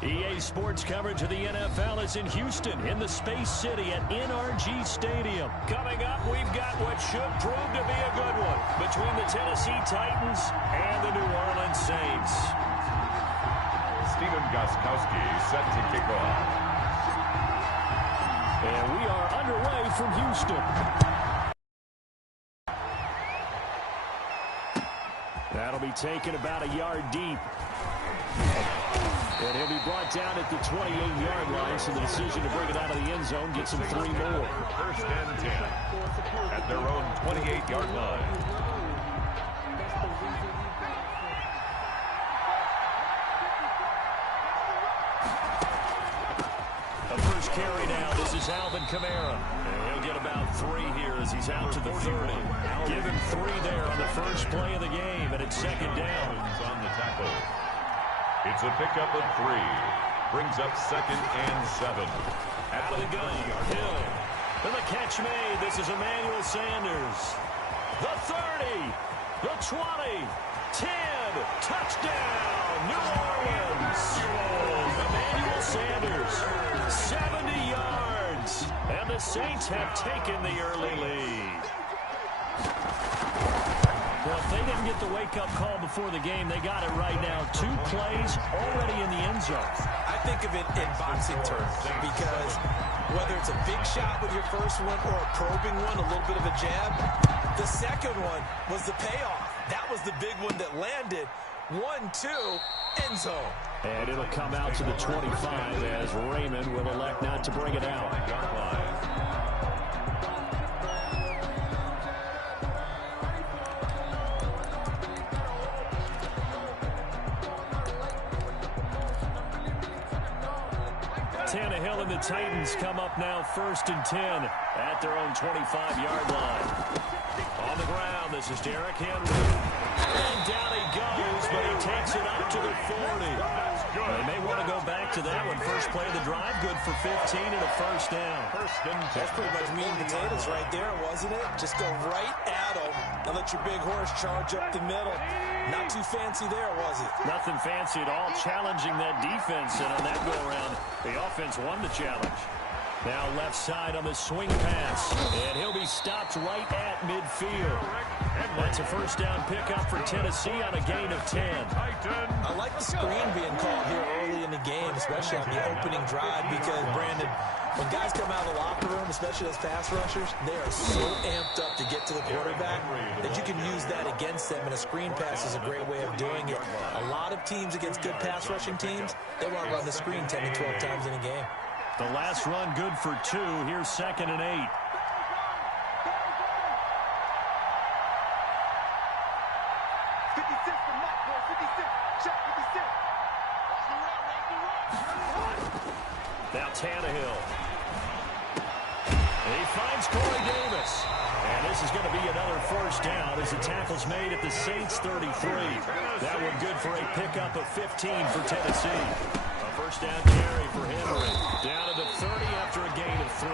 EA Sports coverage of the NFL is in Houston, in the Space City at NRG Stadium. Coming up, we've got what should prove to be a good one between the Tennessee Titans and the New Orleans Saints. Stephen Gostkowski set to kick off. And we are underway from Houston. That'll be taken about a yard deep. And he'll be brought down at the 28-yard line, so the decision to bring it out of the end zone gets him 3 more. First and 10 at their own 28-yard line. The first carry now. This is Alvin Kamara. And he'll get about 3 here as he's out to the 30. Give him 3 there on the first play of the game, and it's second down. On the tackle. It's a pickup of 3. Brings up second and 7. Out of the gun, Hill. And the catch made. This is Emmanuel Sanders. The 30. The 20. 10. Touchdown, New Orleans. Emmanuel Sanders. 70 yards. And the Saints have taken the early lead. Well, if they didn't get the wake-up call before the game, they got it right now. 2 plays already in the end zone. I think of it in boxing terms because whether it's a big shot with your first one or a probing one, a little bit of a jab, the second one was the payoff. That was the big one that landed. 1-2, end zone. And it'll come out to the 25 as Raymond will elect not to bring it out. Tannehill and the Titans come up now first and 10 at their own 25-yard line. On the ground, this is Derrick Henry. And down he goes, but he takes it up to the 40. They may want to go back to that one. First play of the drive, good for 15 and a first down. That's pretty much meat and potatoes right there, wasn't it? Just go right at them and let your big horse charge up the middle. Not too fancy there, was it? Nothing fancy at all, challenging that defense, and on that go-around, the offense won the challenge. Now left side on the swing pass, and he'll be stopped right at midfield. That's a first down pickup for Tennessee on a gain of 10. I like the screen being called here early in the game, especially on the opening drive, because, Brandon, when guys come out of the locker room, especially those pass rushers, they are so amped up to get to the quarterback that you can use that against them, and a screen pass is a great way of doing it. A lot of teams against good pass rushing teams, they want to run the screen 10 to 12 times in a game. The last run good for 2. Here's second and 8. Now Tannehill. He finds Corey Davis. And this is going to be another first down as the tackle's made at the Saints 33. That one good for a pickup of 15 for Tennessee. A first down carry for Henry. Down to the 30 after a gain of 3.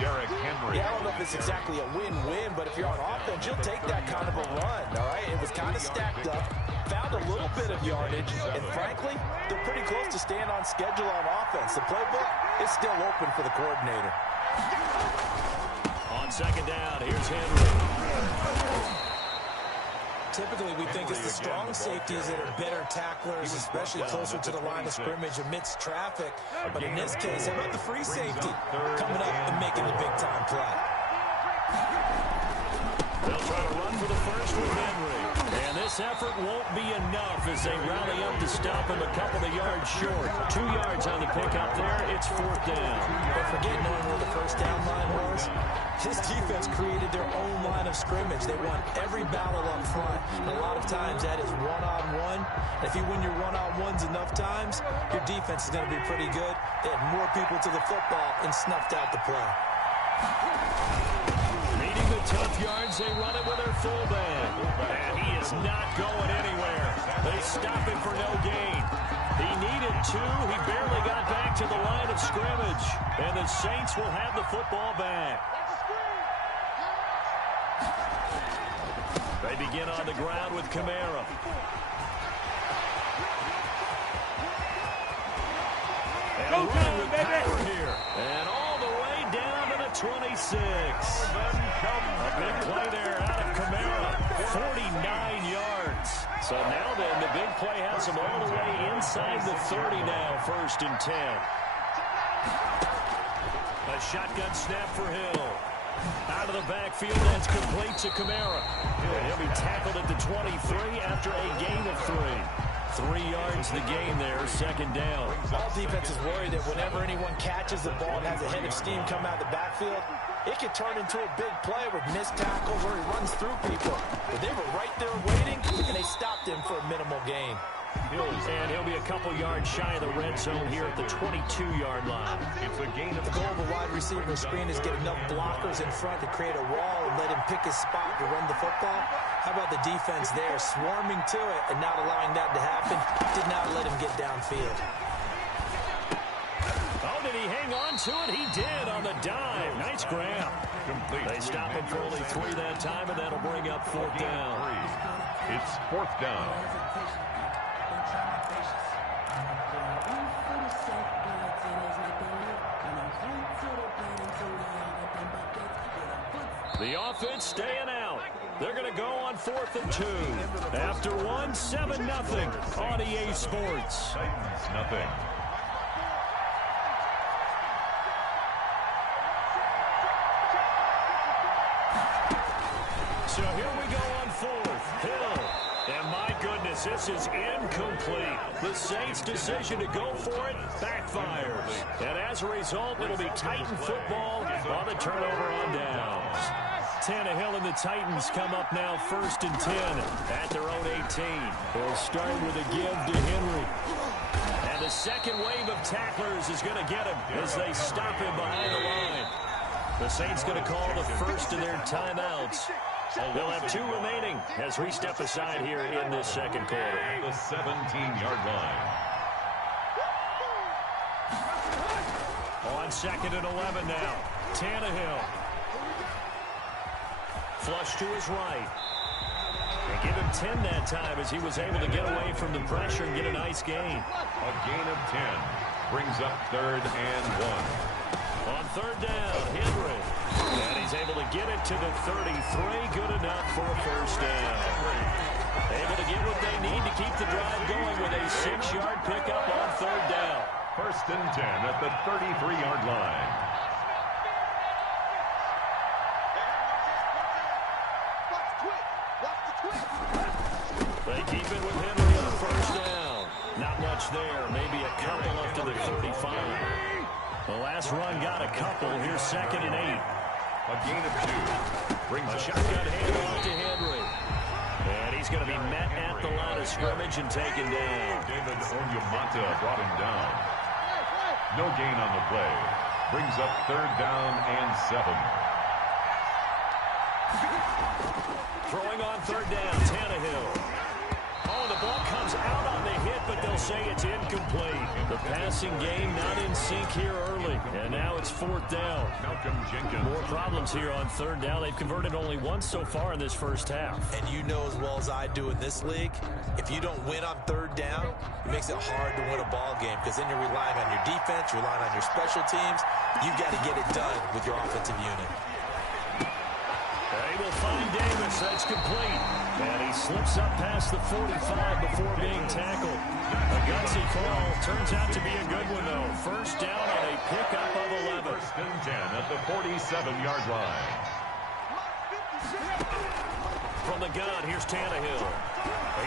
Derrick Henry. Yeah, I don't know if it's exactly a win-win, but if you're on offense, you'll take that kind of a run, all right? It was kind of stacked up, found a little bit of yardage, and frankly, they're pretty close to staying on schedule on offense. The playbook is still open for the coordinator. On second down, here's Henry. Typically, we think it's the strong safeties that are better tacklers, especially closer to the line of scrimmage amidst traffic. But in this case, how about the free safety coming up and making the big-time play? They'll try to run for the first with Henry. And this effort won't be enough as they rally up to stop him a couple of yards short. 2 yards on the pickup there. It's fourth down. But forget knowing where the first down line was. This defense created their own line of scrimmage. They won every battle up front. And a lot of times that is one-on-one. And if you win your one-on-ones enough times, your defense is going to be pretty good. They had more people to the football and snuffed out the play. Meeting the tough yards, they run it with their fullback. And he is not going anywhere. They stop him for no gain. He needed 2. He barely got back to the line of scrimmage. And the Saints will have the football back. They begin on the ground with Kamara. running with power here. And all the way down to the 26. A big play there out of Kamara. 49 yards. So now then, the big play has him all the way inside the 30 now, 1st and 10. A shotgun snap for Hill. Out of the backfield, that's complete to Kamara. And he'll be tackled at the 23 after a gain of 3. 3 yards the gain there, 2nd down. All defenses worry that whenever anyone catches the ball and has a head of steam come out of the backfield, it can turn into a big play with missed tackles where he runs through people. But they were right there waiting, and they stopped him for a minimal gain. And he'll be a couple yards shy of the red zone here at the 22-yard line. It's a gain of The goal of a wide receiver screen is get enough blockers in front to create a wall and let him pick his spot to run the football. How about the defense there, swarming to it and not allowing that to happen? Did not let him get downfield. Oh, did he hang on to it? He did on the dive. Nice grab. complete. They stop him for only 3 that time, and that'll bring up 4th down. It's 4th down. The offense staying out. They're going to go on 4th and 2. After 1, 7-0 on EA Sports. Titans, nothing. So here we go on 4th. Hill. And my goodness, this is incomplete. The Saints' decision to go for it backfires. And as a result, it'll be Titan football on the turnover on downs. Tannehill and the Titans come up now 1st and 10 at their own 18. They'll start with a give to Henry. And the second wave of tacklers is going to get him as they stop him behind the line. The Saints going to call the first of their timeouts. They'll have 2 remaining as we step aside here in this second quarter. The 17-yard line. On 2nd and 11 now. Tannehill. Flush to his right. They give him 10 that time as he was able to get away from the pressure and get a nice gain. A gain of 10 brings up 3rd and 1. On 3rd down, Henry. And he's able to get it to the 33. Good enough for a 1st down. Able to get what they need to keep the drive going with a 6-yard pickup on 3rd down. 1st and 10 at the 33-yard line. They keep it with Henry on 1st down. Not much there. Maybe a couple up to the 35. The last run got a couple. Here's 2nd and 8. A gain of 2. Brings A shotgun handoff to Henry. And he's going to be met at the line of scrimmage and taken down. David Onyemata brought him down. No gain on the play. Brings up 3rd down and 7. Throwing on 3rd down, Tannehill. Oh, the ball comes out on the hit, but they'll say it's incomplete. The passing game not in sync here early, and now it's 4th down. Malcolm Jenkins. More problems here on 3rd down. They've converted only once so far in this first half. And you know as well as I do in this league, if you don't win on 3rd down, it makes it hard to win a ball game because then you're relying on your defense, you're relying on your special teams. You've got to get it done with your offensive unit. They will find Davis. That's complete. And he slips up past the 45 before being tackled. A gutsy call. Turns out to be a good one, though. 1st down on a pickup of 11. 1st and 10 at the 47-yard line. From the gun, here's Tannehill.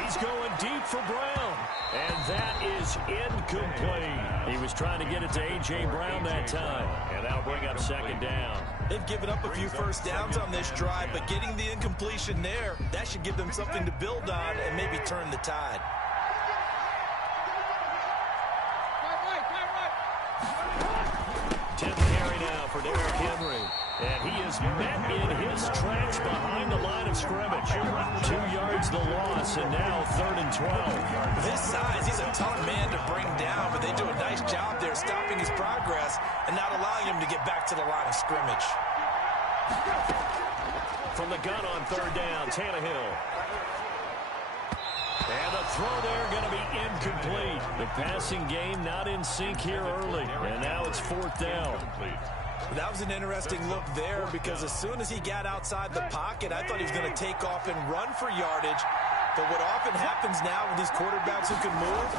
He's going deep for Brown. And that is incomplete. He was trying to get it to A.J. Brown that time. And that'll bring up 2nd down. They've given up a few 1st downs on this drive, but getting the incompletion there, that should give them something to build on and maybe turn the tide. Carry now for Derrick Henry. And he is met in his tracks behind the line of scrimmage. 2 yards the loss, and now 3rd and 12. With his size, he's a tough man to bring down, but they do a nice job there stopping his progress and not allowing him to get back to the line of scrimmage. From the gun on 3rd down, Tannehill. And the throw there going to be incomplete. The passing game not in sync here early. And now it's 4th down. That was an interesting look there because as soon as he got outside the pocket, I thought he was going to take off and run for yardage. But what often happens now with these quarterbacks who can move,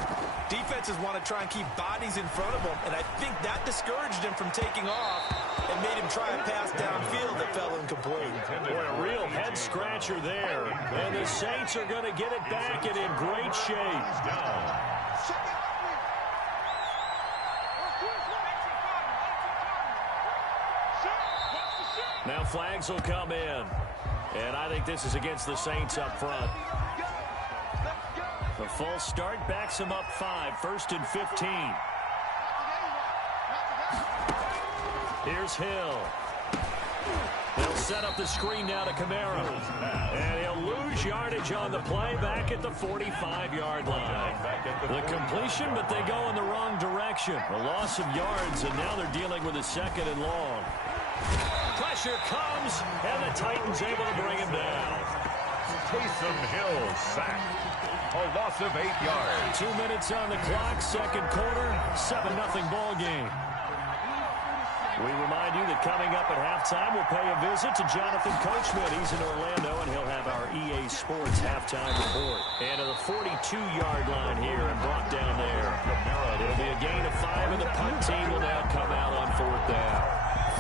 defenses want to try and keep bodies in front of them. And I think that discouraged him from taking off and made him try a pass downfield that fell incomplete. Boy, a real head-scratcher there. And the Saints are going to get it back and in great shape. Now flags will come in. And I think this is against the Saints up front. The false start backs him up 5, 1st and 15. Here's Hill. They'll set up the screen now to Kamara. And he'll lose yardage on the play back at the 45-yard line. The completion, but they go in the wrong direction. A loss of yards, and now they're dealing with a 2nd and long. Pressure comes, and the Titans able to bring him down. Taysom Hill sacked. A loss of 8 yards. 2 minutes on the clock, 2nd quarter, 7-0 ball game. We remind you that coming up at halftime, we'll pay a visit to Jonathan Coachman. He's in Orlando, and he'll have our EA Sports halftime report. And to the 42-yard line here and brought down there. It'll be a gain of 5, and the punt team will now come out on 4th down.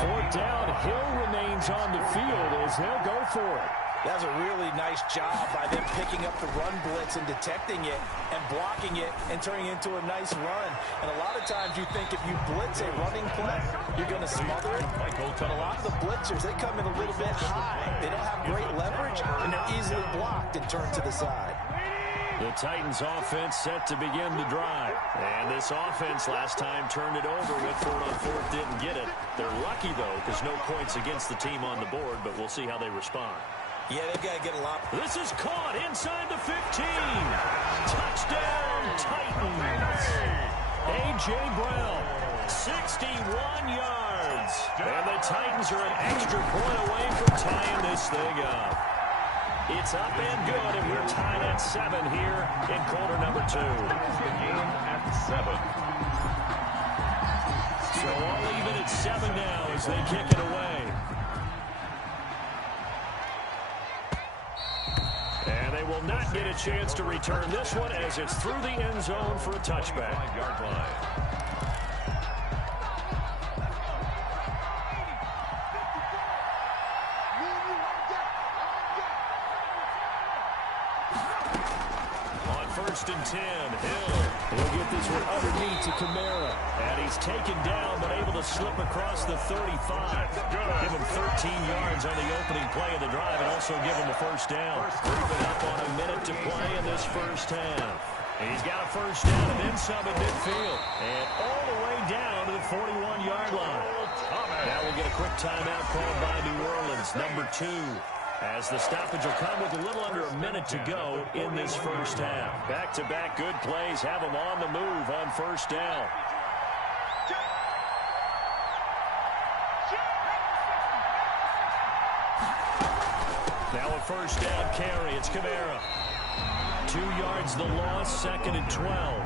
4th down, Hill remains on the field as they'll go for it. That was a really nice job by them picking up the run blitz and detecting it and blocking it and turning it into a nice run. And a lot of times you think if you blitz a running play, you're going to smother it. But a lot of the blitzers, they come in a little bit high. They don't have great leverage, and they're easily blocked and turned to the side. The Titans offense set to begin the drive. And this offense last time turned it over. Went for it on 4th, didn't get it. They're lucky, though, because no points against the team on the board, but we'll see how they respond. Yeah, they've got to get a lot. This is caught inside the 15. Touchdown, Titans. A.J. Brown, 61 yards. And the Titans are an extra point away from tying this thing up. It's up and good, and we're tied at 7 here in quarter number 2. The game at 7. So all even at 7 now as they kick it away. And they will not get a chance to return this one as it's through the end zone for a touchback. 5-yard line. On 1st and 10, Hill. He'll get this one underneath to Kamara. And he's taken down but able to slip across the 35. Give him 13 yards on the opening play of the drive and also give him a 1st down. Moving up on a minute to play in this 1st half. He's got a 1st down and then some at midfield. And all the way down to the 41-yard line. Now we'll get a quick timeout called by New Orleans, number 2. As the stoppage will come with a little under a minute to go in this 1st half. Back-to-back good plays have them on the move on 1st down. Now a 1st down carry. It's Kamara. 2 yards the loss, 2nd and 12.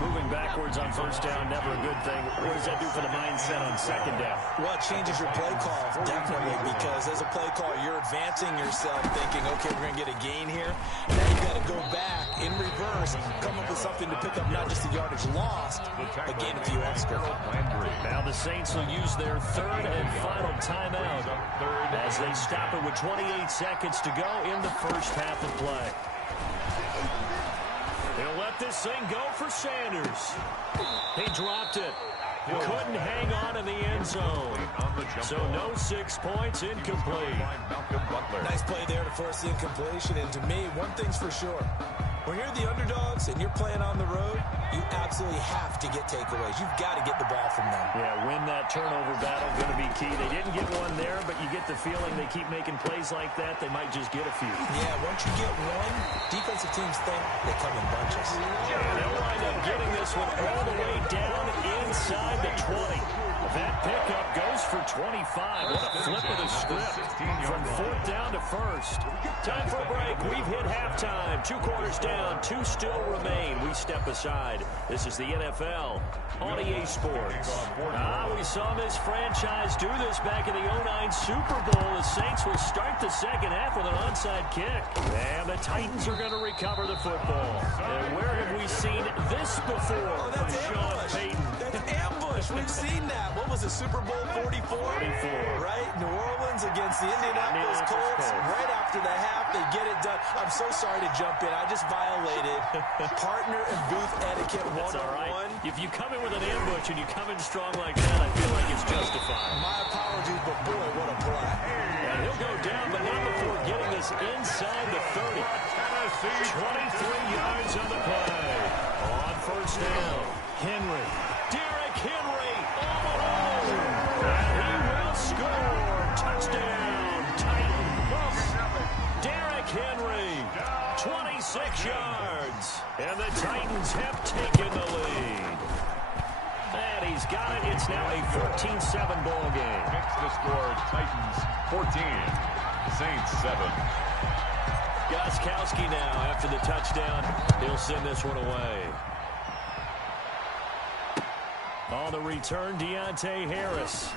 Moving backwards on 1st down, never a good thing. What does that do for the mindset on 2nd down? Well, it changes your play calls, definitely, because as a play call, you're advancing yourself thinking, okay, we're going to get a gain here. Now you've got to go back in reverse, come up with something to pick up not just the yardage lost, but gain a few extra. Now the Saints will use their 3rd and final timeout as they stop it with 28 seconds to go in the 1st half of play. They'll let this thing go for Sanders. He dropped it. Couldn't hang on in the end zone. So no 6 points, incomplete. Nice play there to force the incompletion. And to me, one thing's for sure. When you're the underdogs and you're playing on the road, you absolutely have to get takeaways. You've got to get the ball from them. Yeah, win that turnover battle, going to be key. They didn't get one there, but you get the feeling they keep making plays like that, they might just get a few. Yeah, once you get one, defensive teams think they come in bunches. They'll wind up getting this one all the way down inside the 20. That pickup goes for 25. What a flip of the script from 4th down to 1st. Time for a break. We've hit halftime. 2 quarters down. 2 still remain. We step aside. This is the NFL on EA Sports. We saw this franchise do this back in the 09 Super Bowl. The Saints will start the second half with an onside kick. And the Titans are going to recover the football. And where have we seen this before from Sean Payton? That's ambush. We've seen that. What was it, Super Bowl 44? 44. Right? New Orleans against the Indianapolis Colts. Right after the half, they get it done. I'm so sorry to jump in. I just violated partner and booth etiquette 101. That's all right. If you come in with an ambush and you come in strong like that, I feel like it's justified. My apologies, but boy, what a play. And he'll go down, but not before getting this inside the 30. 23 yards on the play. On 1st down, Henry. Derrick Henry all alone. And he will score. Touchdown, Titans. Derrick Henry, 26 yards. And the Titans have taken the lead. And he's got it. It's now a 14-7 ball game. Makes the score Titans 14, Saints 7. Gostkowski now after the touchdown. He'll send this one away. On the return, Deontay Harris.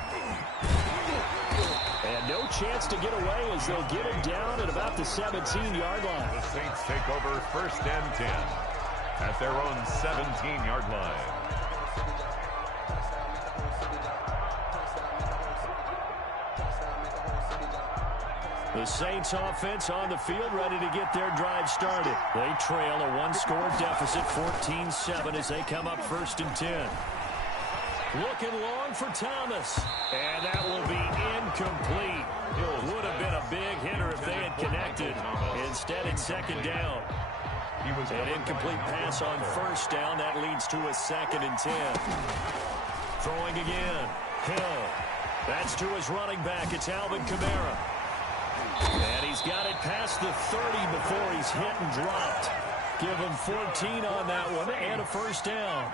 And no chance to get away as they'll get him down at about the 17-yard line. The Saints take over 1st and 10 at their own 17-yard line. The Saints offense on the field ready to get their drive started. They trail a 1-score deficit, 14-7 as they come up 1st and 10. Looking long for Thomas. And that will be incomplete. It would have been a big hitter if they had connected. Instead, it's 2nd down. An incomplete pass on 1st down. That leads to a 2nd and 10. Throwing again. Hill. That's to his running back. It's Alvin Kamara. And he's got it past the 30 before he's hit and dropped. Give him 14 on that one and a 1st down.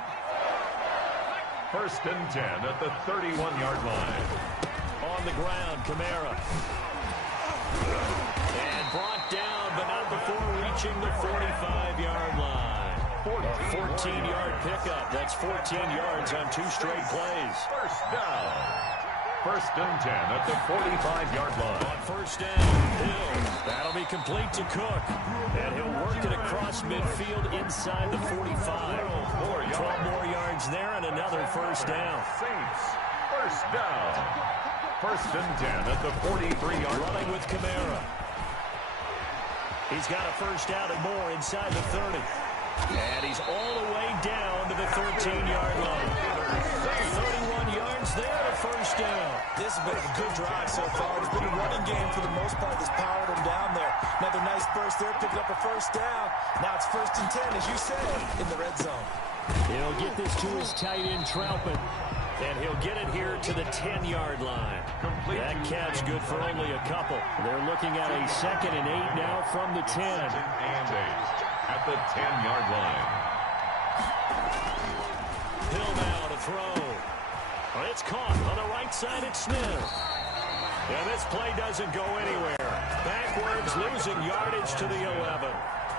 1st and 10 at the 31-yard line. On the ground, Kamara. And brought down, but not before reaching the 45-yard line. A 14-yard pickup. That's 14 yards on 2 straight plays. 1st down. 1st and 10 at the 45-yard line. On 1st down, Hill. That'll be complete to Cook. And he'll work it across midfield inside the 45. 12 more yards there and another 1st down. Saints, 1st down. 1st and 10 at the 43-yard line. Running with Kamara. He's got a 1st down and more inside the 30. And he's all the way down to the 13-yard line. 31 yards there, a 1st down. This has been a good drive so far. It's been a running game for the most part that's powered him down there. Another nice burst there, picking up a 1st down. Now it's 1st and 10, as you said, in the red zone. He'll get this to his tight end, Troutman. And he'll get it here to the 10-yard line. That catch good for only a couple. They're looking at a 2nd and 8 now from the 10. 2nd and 8 at the 10-yard line. Hill now to throw. It's caught on the right side. It's Smith. And this play doesn't go anywhere. Backwards, losing yardage to the 11.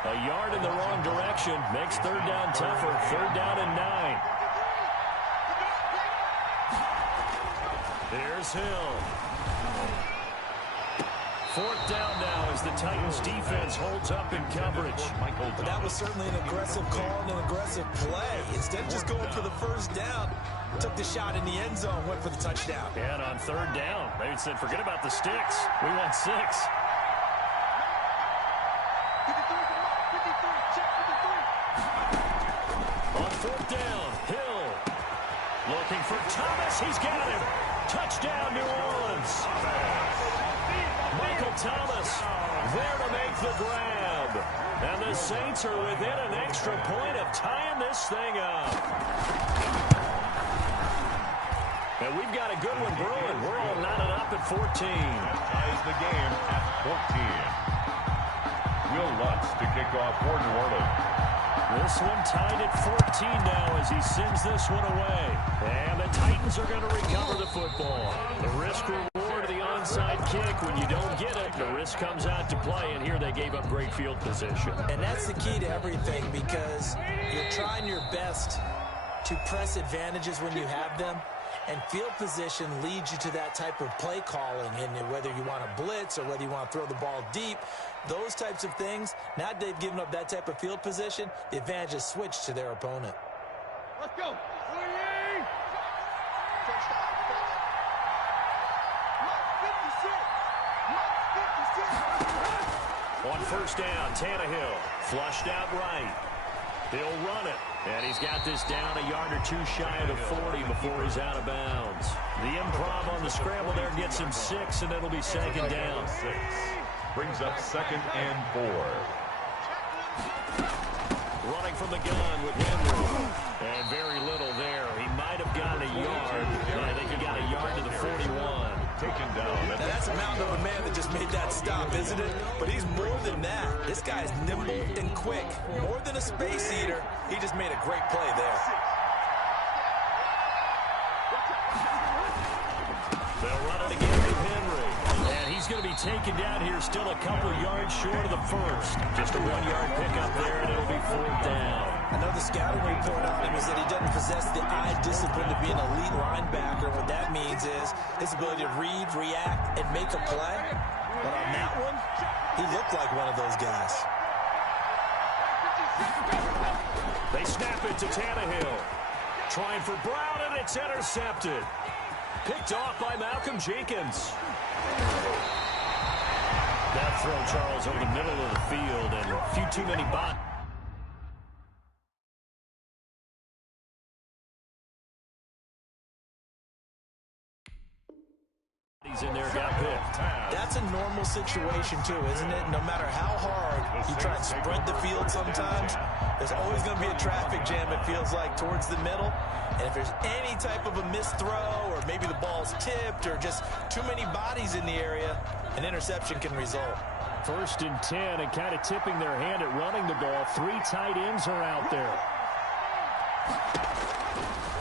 A yard in the wrong direction makes 3rd down tougher. 3rd down and 9. Here's Hill. 4th down now as the Titans defense holds up in coverage. But that was certainly an aggressive call and an aggressive play. Instead of just going for the 1st down, took the shot in the end zone, went for the touchdown. And on 3rd down, they said, forget about the sticks. We want 6. On 4th down, Hill. Looking for Thomas. He's got him. Touchdown, New Orleans. Michael Thomas there to make the grab. And the Saints are within an extra point of tying this thing up. And we've got a good one brewing. We're all knotted up at 14. That ties the game at 14. Will Lutz to kick off for New Orleans. This one tied at 14 now as he sends this one away. And the Titans are going to recover the football. The risk-reward of the onside kick. When you don't get it, the risk comes out to play, and here they gave up great field position. And that's the key to everything, because you're trying your best to press advantages when you have them, and field position leads you to that type of play calling, and whether you want to blitz or whether you want to throw the ball deep, those types of things. Now they've given up that type of field position, the advantage is switched to their opponent. Let's go. On first down, Tannehill flushed out right. He'll run it, and he's got this down a yard or two shy of the 40 before he's out of bounds. The improv on the scramble there gets him 6, and it'll be second down. 6. Brings up 2nd and 4. Running from the gun with Henry. And very little there. He might have gotten a yard. I think he got a yard to the 41. Taken down. Now that's a mountain of a man that just made that stop, isn't it? But he's more than that. This guy's nimble and quick. More than a space eater. He just made a great play there. They'll run it again with Henry. And he's going to be taken down here, still a couple yards short of the first. Just a 1-yard pickup there, and it'll be 4th down. Another scouting report on him is that he doesn't possess the eye discipline to be an elite linebacker. What that means is his ability to read, react, and make a play. But on that one, he looked like one of those guys. They snap it to Tannehill. Trying for Brown, and it's intercepted. Picked off by Malcolm Jenkins. That throw, Charles, over the middle of the field, and a few too many bodies. He's in there, got picked. That's a normal situation, too, isn't it? No matter how hard you try and spread the field sometimes, there's always going to be a traffic jam, it feels like, towards the middle. And if there's any type of a missed throw, or maybe the ball's tipped, or just too many bodies in the area, an interception can result. 1st and 10, and kind of tipping their hand at running the ball. 3 tight ends are out there.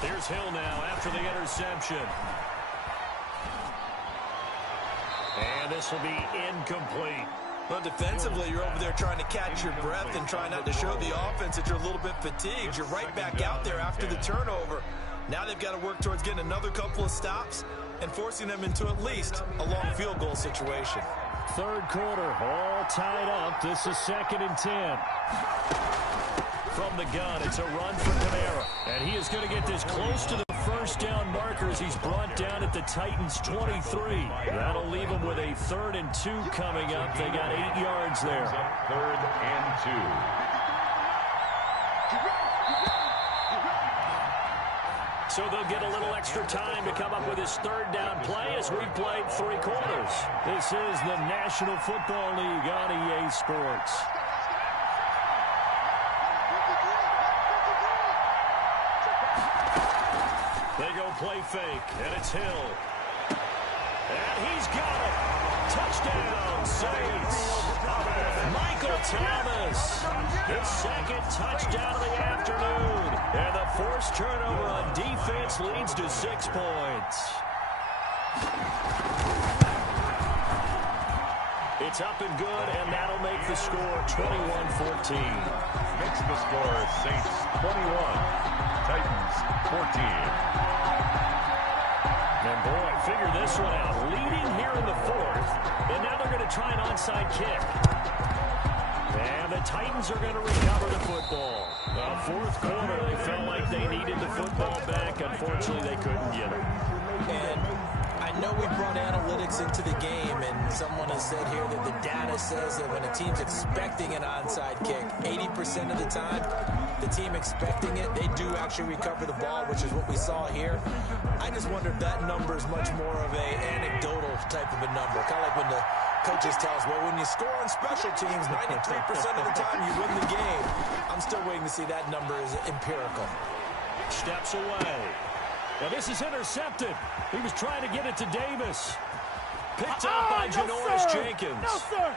Here's Hill now after the interception. And this will be incomplete. Well, defensively, you're over there trying to catch your breath and try not to show the offense that you're a little bit fatigued. You're right back out there after the turnover. Now they've got to work towards getting another couple of stops and forcing them into at least a long field goal situation. 3rd quarter, all tied up. This is 2nd and 10. From the gun, it's a run for Kamara. And he is going to get this close to the first down markers. He's brought down at the Titans' 23. That'll leave him with a 3rd and 2 coming up. They got 8 yards there. 3rd and 2. So they'll get a little extra time to come up with his 3rd down play as we've played 3 quarters. This is the National Football League on EA Sports. They go play fake, and it's Hill. And he's got it. Touchdown, Saints. Michael Thomas. His 2nd touchdown of the afternoon. And the forced turnover on defense leads to 6 points. It's up and good, and that'll make the score 21-14. Makes the score Saints 21, Titans 14. And boy, figure this one out. Leading here in the 4th, and now they're going to try an onside kick. And the Titans are going to recover the football. 4th quarter, they felt like they needed the football back. Unfortunately, they couldn't get it. And I know we brought analytics into the game, and someone has said here that the data says that when a team's expecting an onside kick, 80% of the time, the team expecting it, they do actually recover the ball, which is what we saw here. I just wonder if that number is much more of a anecdotal type of a number. Kind of like when the coaches tell us, well, when you score on special teams, 93% of the time you win the game. I'm still waiting to see that number is empirical. Steps away. Now this is intercepted. He was trying to get it to Davis. Picked up by Janoris Jenkins. No, sir.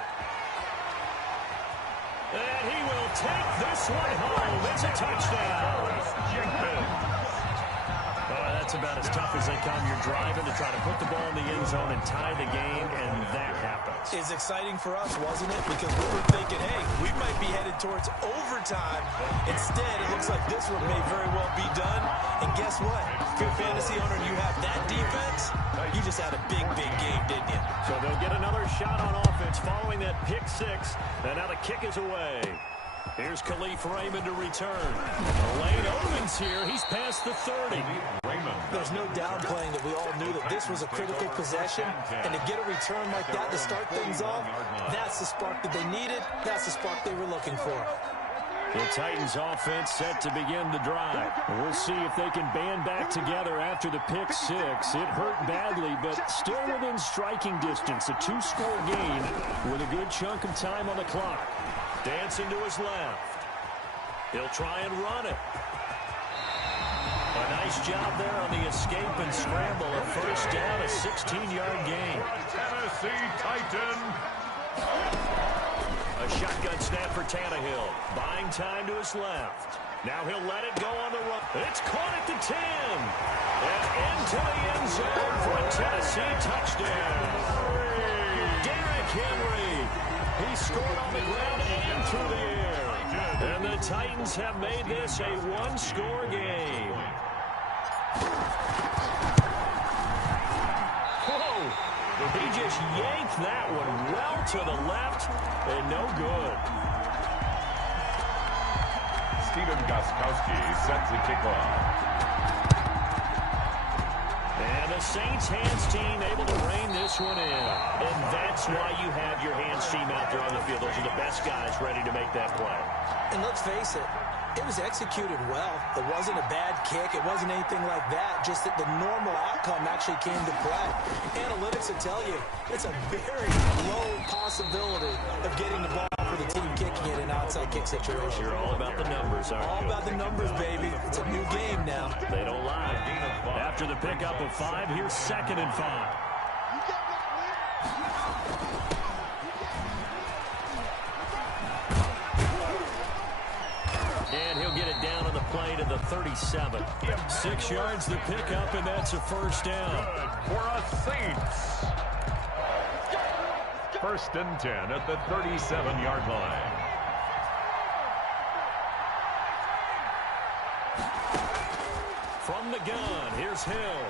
And he will take this one home. It's a touchdown. Jenkins That's about as tough as they come. You're driving to try to put the ball in the end zone and tie the game, and that happens. It's exciting for us, wasn't it? Because we were thinking, hey, we might be headed towards overtime. Instead, it looks like this one may very well be done. And guess what? Good fantasy owner, you have that defense. You just had a big, big game, didn't you? So they'll get another shot on offense following that pick six. And now the kick is away. Here's Khalif Raymond to return. Lane Owens here. He's past the 30. There's no downplaying that we all knew that this was a critical possession. And to get a return like that to start things off, that's the spark that they needed. That's the spark they were looking for. The Titans offense set to begin the drive. We'll see if they can band back together after the pick six. It hurt badly, but still within striking distance. A two-score game with a good chunk of time on the clock. Dancing to his left. He'll try and run it. A nice job there on the escape and scramble. A first down, a 16-yard gain. Tennessee Titan. A shotgun snap for Tannehill. Buying time to his left. Now he'll let it go on the run. It's caught at the 10. And into the end zone for a Tennessee touchdown. Derrick Henry. He scored on the ground and through the air. And the Titans have made this a one-score game. Whoa! He just yanked that one well to the left and no good. Steven Gostkowski sets the kickoff. And the Saints hands team able to rein this one in. And that's why you have your hands team out there on the field. Those are the best guys ready to make that play. And let's face it, it was executed well. It wasn't a bad kick. It wasn't anything like that. Just that the normal outcome actually came to play. Analytics will tell you it's a very low possibility of getting the ball for the team kicking it in an outside kick situation. You're all about the numbers, aren't you? All about the numbers, baby. It's a new game now. They don't lie. After the pickup of 5, here's 2nd and 5. And he'll get it down on the play to the 37. 6 yards the pickup, and that's a first down. For us Saints. 1st and 10 at the 37-yard line. From the gun, here's Hill.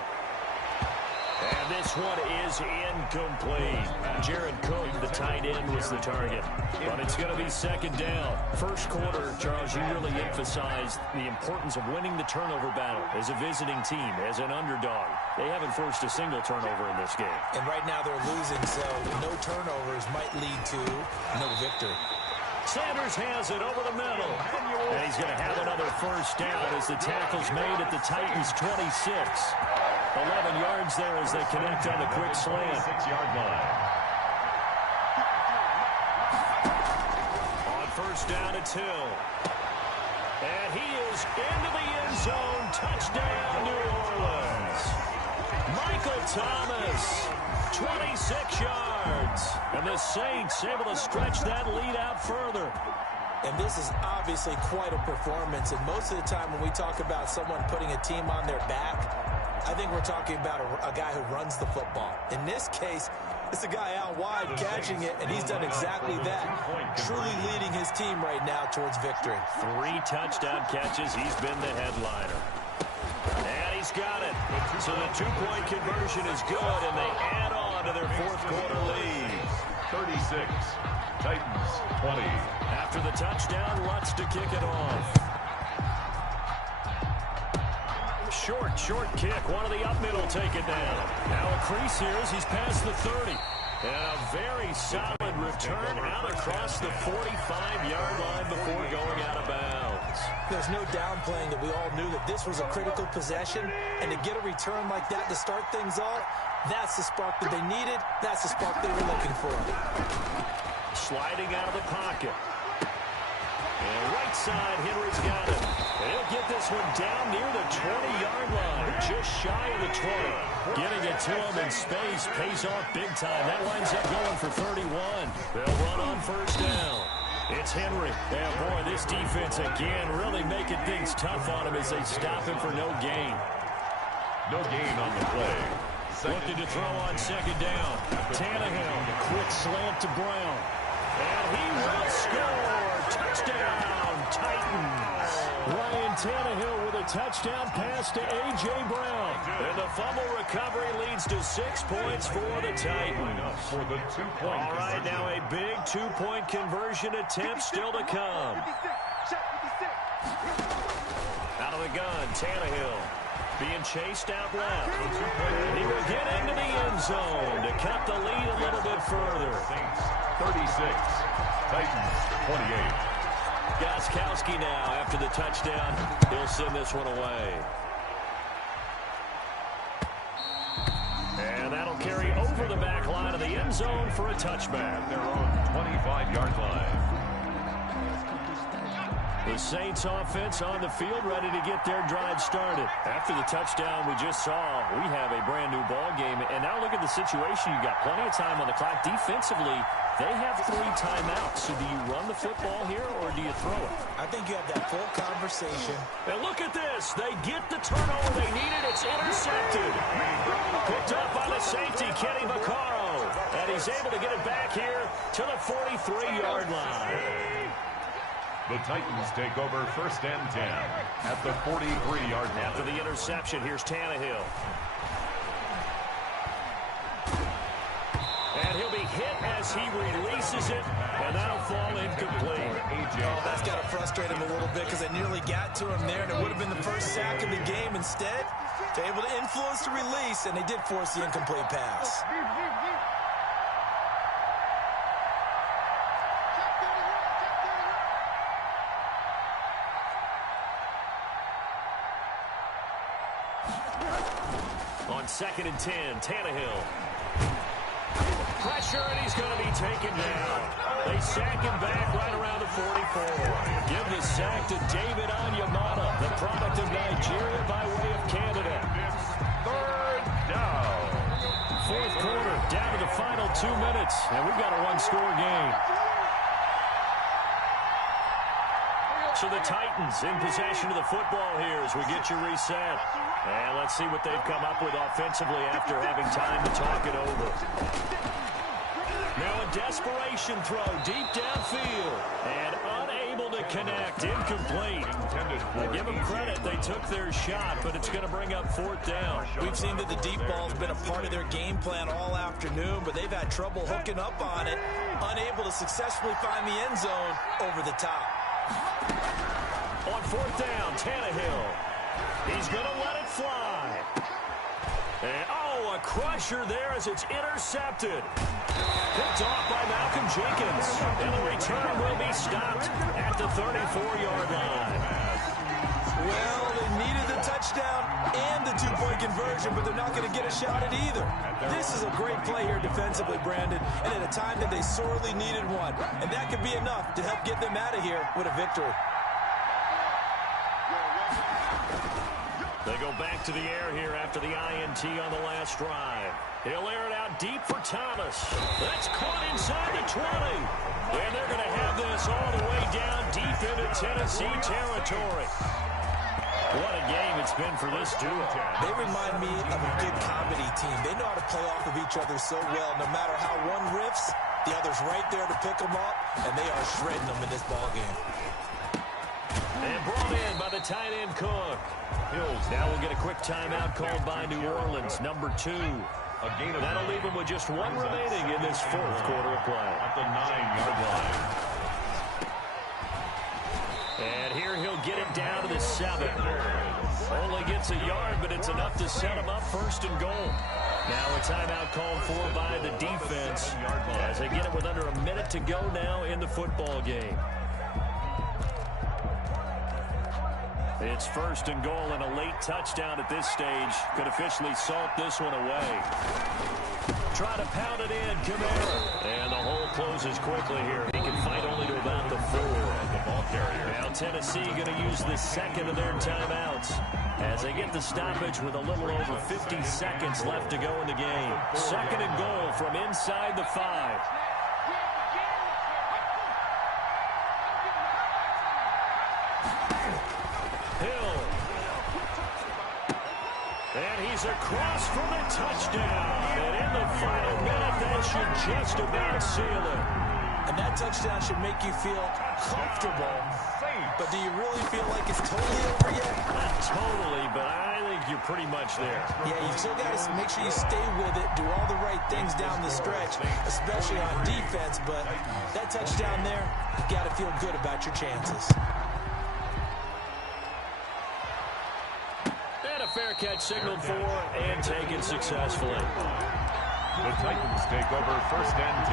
And this one is incomplete. Jared Cook, the tight end, was the target. But it's going to be 2nd down. First quarter, Charles, you really emphasized the importance of winning the turnover battle as a visiting team, as an underdog. They haven't forced a single turnover in this game. And right now they're losing, so no turnovers might lead to no victory. Sanders has it over the middle. And he's going to have another first down as the tackle's made at the Titans' 26. 11 yards there as they connect on the quick slant. 6-yard line. On first down, it's Hill. And he is into the end zone. Touchdown, New Orleans. Michael Thomas, 26 yards. And the Saints able to stretch that lead out further. And this is obviously quite a performance. And most of the time when we talk about someone putting a team on their back, I think we're talking about a guy who runs the football. In this case, it's a guy out wide catching it, and he's done exactly that. Truly leading his team right now towards victory. 3 touchdown catches. He's been the headliner. And he's got it. So the 2-point conversion is good, and they add on to their 4th quarter lead. 36. Titans 20. After the touchdown, Lutz to kick it off. Short kick. One of the up middle take it down. Now a crease here as he's past the 30. And a very solid return out across the 45-yard line before going out of bounds. There's no downplaying that we all knew that this was a critical possession. And to get a return like that to start things off, that's the spark that they needed. That's the spark they were looking for. Sliding out of the pocket. And right side, Henry's got it. And he'll get this one down near the 20-yard line, just shy of the 20. Getting it to him in space pays off big time. That winds up going for 31. They'll run on first down. It's Henry. And boy, this defense again really making things tough on him as they stop him for no gain. No gain on the play. Looking to throw on second down. Tannehill, quick slant to Brown. And he will score. Touchdown, Titans. Ryan Tannehill with a touchdown pass to A.J. Brown. And the fumble recovery leads to 6 points for the Titans. For the 2-point All right, now a big 2-point conversion attempt still to come. Out of the gun, Tannehill being chased out left. He will get into the end zone to cut the lead a little bit further. 36, Titans 28. Gostkowski now after the touchdown. He'll send this one away. And that'll carry over the back line of the end zone for a touchback. They're on 25-yard line. The Saints offense on the field ready to get their drive started. After the touchdown we just saw, we have a brand new ball game. And now look at the situation. You've got plenty of time on the clock. Defensively, they have 3 timeouts. So do you run the football here or do you throw it? I think you have that full conversation. And look at this. They get the turnover they needed. It's intercepted. Picked up by the safety, Kenny Vaccaro. And he's able to get it back here to the 43-yard line. The Titans take over 1st and 10 at the 43-yard line. After the interception, here's Tannehill. And he'll be hit as he releases it, and that'll fall incomplete. Oh, that's got to frustrate him a little bit because they nearly got to him there, and it would have been the first sack of the game. Instead, they're able to influence the release, and they did force the incomplete pass. On 2nd and 10, Tannehill. Pressure, and he's going to be taken down. They sack him back right around the 44. Give the sack to David Onyemata, the product of Nigeria by way of Canada. 3rd down. 4th quarter, down to the final 2 minutes, and we've got a 1-score game. So the Titans in possession of the football here as we get you reset. And let's see what they've come up with offensively after having time to talk it over. Now a desperation throw deep downfield. And unable to connect. Incomplete. I give them credit. They took their shot, but it's going to bring up 4th down. We've seen that the deep ball's been a part of their game plan all afternoon, but they've had trouble hooking up on it. Unable to successfully find the end zone over the top. On 4th down, Tannehill. He's going to let it fly. And, oh, a crusher there as it's intercepted. Picked off by Malcolm Jenkins. And the return will be stopped at the 34-yard line. Well, they needed the touchdown and the 2-point conversion, but they're not going to get a shot at either. This is a great play here defensively, Brandon, and at a time that they sorely needed one. And that could be enough to help get them out of here with a victory. They go back to the air here after the INT on the last drive. He'll air it out deep for Thomas. That's caught inside the 20. And they're going to have this all the way down deep into Tennessee territory. What a game it's been for this duo. They remind me of a good comedy team. They know how to play off of each other so well. No matter how one riffs, the other's right there to pick them up, and they are shredding them in this ballgame. And brought in by the tight end Cook. Now we'll get a quick timeout called by New Orleans, number 2. That'll leave them with just 1 remaining in this 4th quarter of play. At the 9-yard line. And here he'll get it down to the 7. Only gets a yard, but it's enough to set him up 1st and goal. Now a timeout called for by the defense as they get it with under a minute to go now in the football game. It's 1st and goal, and a late touchdown at this stage could officially salt this one away. Try to pound it in, Kamara. And the hole closes quickly here. He can fight only to about the 4. The ball carrier. Now Tennessee going to use the 2nd of their timeouts as they get the stoppage with a little over 50 seconds left to go in the game. 2nd and goal from inside the 5. And he's across for the touchdown. And in the final minute, that should just about seal it. And that touchdown should make you feel comfortable. But do you really feel like it's totally over yet? Not totally, but I think you're pretty much there. Yeah, you still got to make sure you stay with it, do all the right things down the stretch, especially on defense. But that touchdown there, you got to feel good about your chances. And a fair catch signaled for and taken successfully. The Titans take over 1st and 10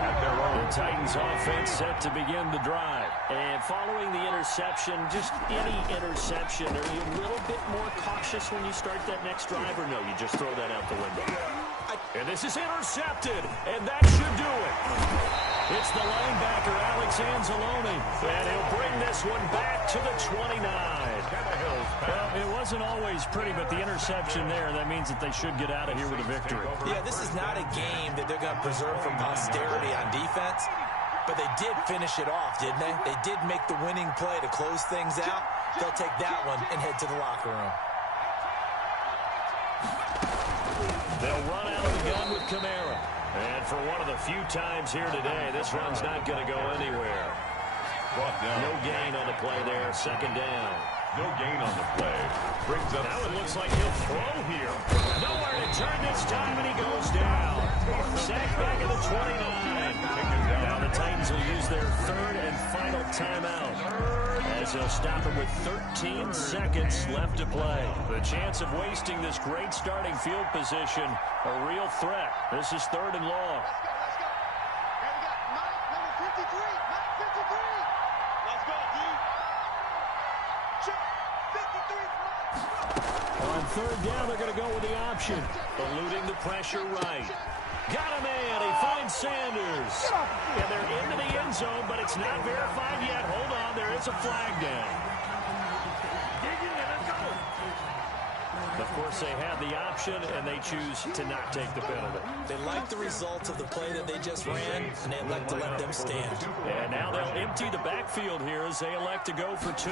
at their own. The Titans offense set to begin the drive. And following the interception, just any interception, are you a little bit more cautious when you start that next drive, or no, you just throw that out the window? And this is intercepted, and that should do it. It's the linebacker, Alex Anzalone, and he'll bring this one back to the 29. Well, it wasn't always pretty, but the interception there, that means that they should get out of here with a victory. Yeah, this is not a game that they're going to preserve from posterity on defense, but they did finish it off, didn't they? They did make the winning play to close things out. They'll take that one and head to the locker room. They'll run out of the gun with Kamara. And for one of the few times here today, this run's not going to go anywhere. No gain on the play there. 2nd down. No gain on the play. Brings up. Now it looks like he'll throw here. Nowhere to turn this time, and he goes down. Sacked back at the 29. Now the Titans will use their 3rd and final timeout, as they'll stop it with 13 seconds left to play. The chance of wasting this great starting field position, a real threat. This is 3rd and long. On 3rd down, they're going to go with the option. Eluding the pressure right. Got a man. He finds Sanders. And they're into the end zone, but it's not verified yet. Hold on. There is a flag down. Of course, they have the option, and they choose to not take the penalty. They like the results of the play that they just ran, and they elect to let them stand. And now they'll empty the backfield here as they elect to go for 2.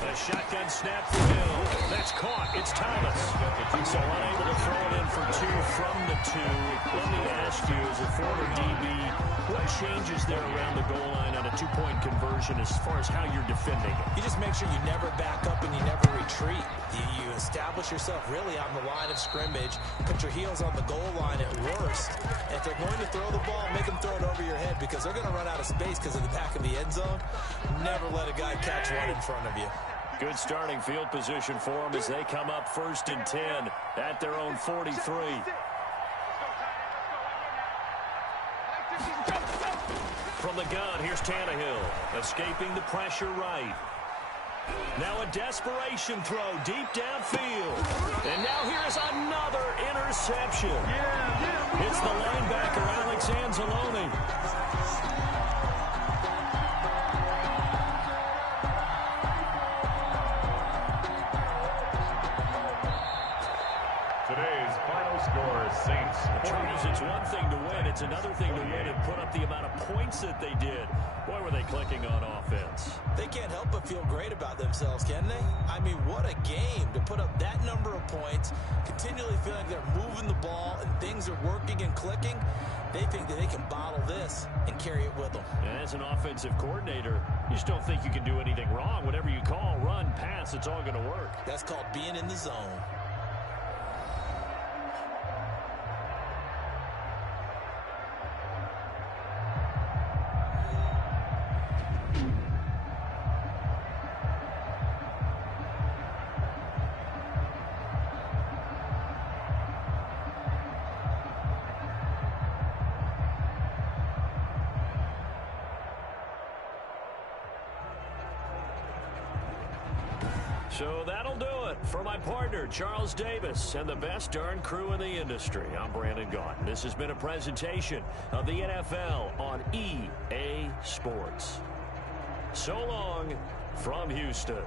A shotgun snap for Hill. That's caught. It's Thomas. So unable to throw it in for 2 from the 2. Let me ask you, as a former DB, what changes there around the goal line on a 2-point conversion as far as how you're defending it? You just make sure you never back up and you never retreat. You establish yourself really on the line of scrimmage. Put your heels on the goal line at worst. And if they're going to throw the ball, make them throw it over your head, because they're going to run out of space because of the back of the end zone. Never let a guy catch one in front of you. Good starting field position for them as they come up 1st and 10 at their own 43. From the gun, here's Tannehill, escaping the pressure right. Now a desperation throw deep downfield. And now here's another interception. It's the linebacker, Alex Anzalone. Today's final score is Saints. Charles, it's one thing to win. It's another thing to win and put up the amount of points that they did. Boy, were they clicking on offense. They can't help but feel great about themselves, can they? I mean, what a game to put up that number of points, continually feeling they're moving the ball and things are working and clicking. They think that they can bottle this and carry it with them. And as an offensive coordinator, you just don't think you can do anything wrong. Whatever you call, run, pass, it's all going to work. That's called being in the zone. So that'll do it for my partner, Charles Davis, and the best darn crew in the industry. I'm Brandon Gaudin. This has been a presentation of the NFL on EA Sports. So long from Houston.